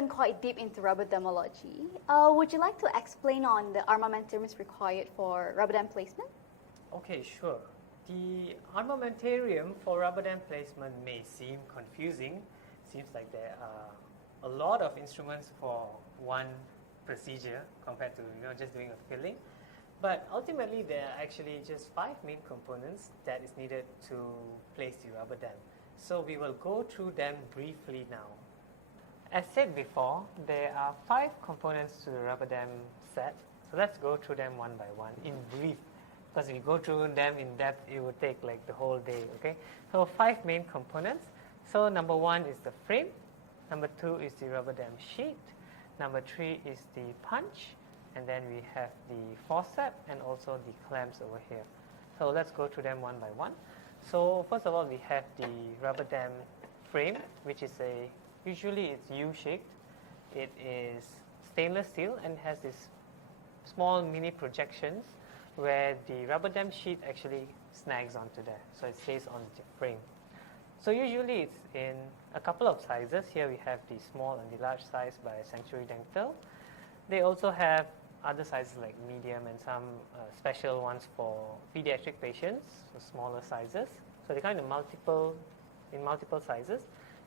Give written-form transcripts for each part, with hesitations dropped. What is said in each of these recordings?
gotten quite deep into rubber damology. Would you like to explain on the armamentariums required for rubber dam placement? Okay, sure. The armamentarium for rubber dam placement may seem confusing. Seems like there are a lot of instruments for one procedure compared to just doing a filling. But ultimately, there are actually just 5 main components that is needed to place the rubber dam. So we will go through them briefly now. As said before, there are 5 components to the rubber dam set. So let's go through them one by one in brief. Because if you go through them in depth, it would take like the whole day, okay? So 5 main components. So number 1 is the frame. Number 2 is the rubber dam sheet. Number 3 is the punch. And then we have the forceps and also the clamps over here. So let's go through them one by one. So first of all, we have the rubber dam frame, which is usually it's U-shaped. It is stainless steel and has these small mini projections where the rubber dam sheet actually snags onto there, so it stays on the frame. So usually it's in a couple of sizes. Here we have the small and the large size by Sanctuary Dental. They also have other sizes like medium and some special ones for pediatric patients, so smaller sizes. So they come in multiple sizes,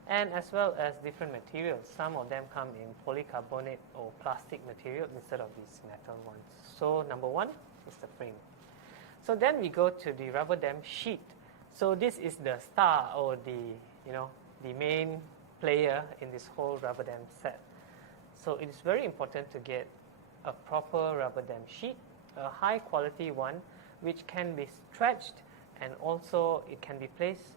and as well as different materials. Some of them come in polycarbonate or plastic material instead of these metal ones. So number 1 is the frame. So then we go to the rubber dam sheet. So this is the star or the main player in this whole rubber dam set. So it is very important to get a proper rubber dam sheet, a high quality one, which can be stretched and also it can be placed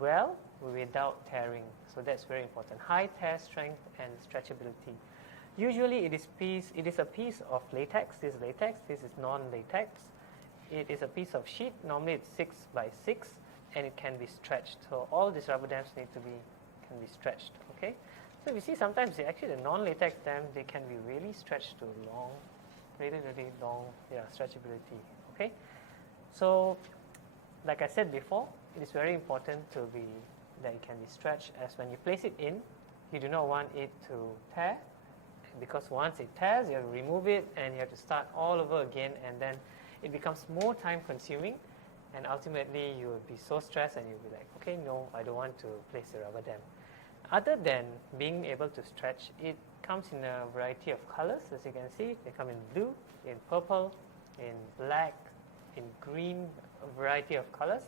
well without tearing. So that's very important. High tear strength and stretchability. Usually it is a piece of latex. This is latex. This is non-latex. It is a piece of sheet. Normally it's 6 by 6 and it can be stretched. So all these rubber dams can be stretched. Okay. So you see sometimes actually the non-latex dams, they can be really stretched to long, really long stretchability. Okay. So like I said before, it is very important that it can be stretched, as when you place it in, you do not want it to tear, because once it tears, you have to remove it and you have to start all over again, and then it becomes more time consuming, and ultimately you will be so stressed and you'll be like, okay, no, I don't want to place the rubber dam. Other than being able to stretch, it comes in a variety of colors. As you can see, they come in blue, in purple, in black, in green, a variety of colors.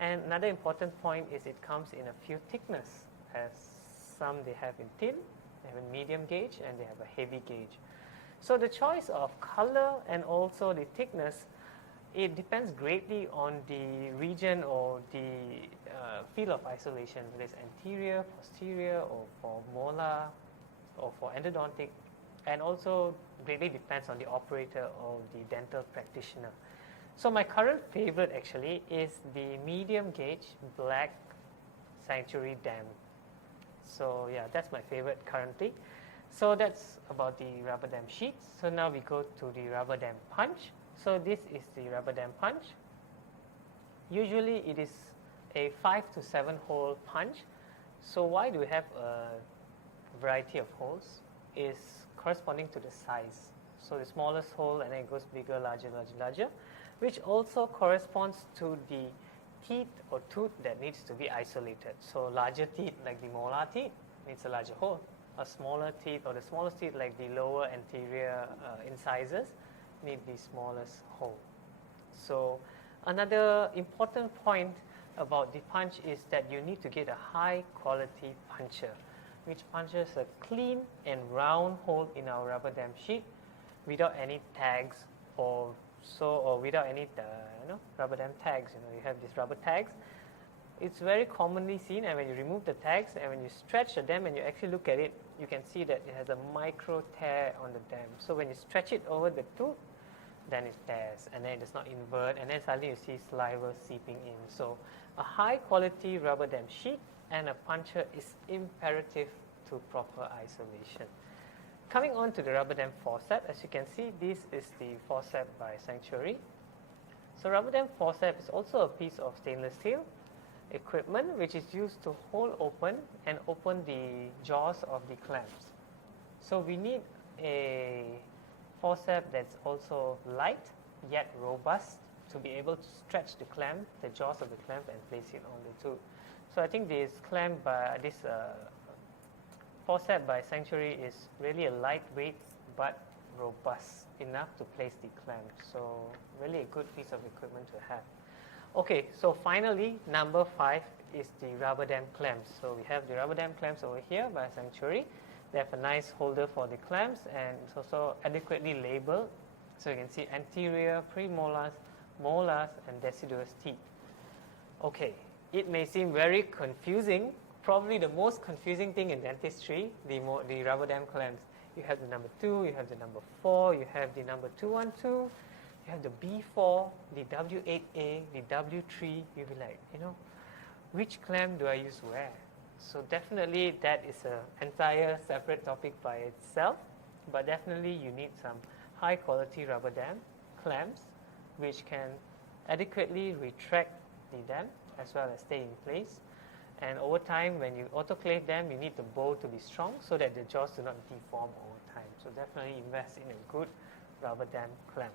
And another important point is it comes in a few thickness. As some they have in thin, they have a medium gauge, and they have a heavy gauge. So the choice of color and also the thickness, it depends greatly on the region or the field of isolation, whether it's anterior, posterior, or for molar, or for endodontic, and also greatly depends on the operator or the dental practitioner. So my current favorite actually is the medium gauge black Sanctuary dam. So yeah, that's my favorite currently. So that's about the rubber dam sheets. So now we go to the rubber dam punch. So this is the rubber dam punch. Usually it is a 5 to 7 hole punch. So why do we have a variety of holes? Is corresponding to the size. So the smallest hole, and then it goes bigger, larger, larger, larger, which also corresponds to the teeth or tooth that needs to be isolated. So larger teeth like the molar teeth needs a larger hole. A smaller teeth or the smallest teeth like the lower anterior incisors need the smallest hole. So another important point about the punch is that you need to get a high quality puncher, which punches a clean and round hole in our rubber dam sheet without any tags or without any rubber dam tags. You have these rubber tags. It's very commonly seen, and when you remove the tags and when you stretch the dam and you actually look at it, you can see that it has a micro tear on the dam. So when you stretch it over the tooth, then it tears, and then it does not invert, and then suddenly you see saliva seeping in. So a high quality rubber dam sheet and a puncher is imperative to proper isolation. Coming on to the rubber dam forceps, as you can see, this is the forceps by Sanctuary. So rubber dam forceps is also a piece of stainless steel equipment which is used to hold open and open the jaws of the clamps. So we need a forceps that's also light yet robust to be able to stretch the clamp, the jaws of the clamp, and place it on the tooth. So I think this clamp by this forceps by Sanctuary is really a lightweight but robust enough to place the clamp. So really a good piece of equipment to have. Okay, so finally number 5 is the rubber dam clamps. So we have the rubber dam clamps over here by Sanctuary. They have a nice holder for the clamps and it's also adequately labeled. So you can see anterior, premolars, molars, and deciduous teeth. Okay, it may seem very confusing. Probably the most confusing thing in dentistry, the rubber dam clamps. You have the number 2, you have the number 4, you have the number 212, you have the B4, the W8A, the W3. You'll be like, which clamp do I use where? So definitely that is an entire separate topic by itself, but definitely you need some high quality rubber dam clamps which can adequately retract the dam as well as stay in place. And over time, when you autoclave them, you need the bowl to be strong so that the jaws do not deform over time. So definitely invest in a good rubber dam clamp.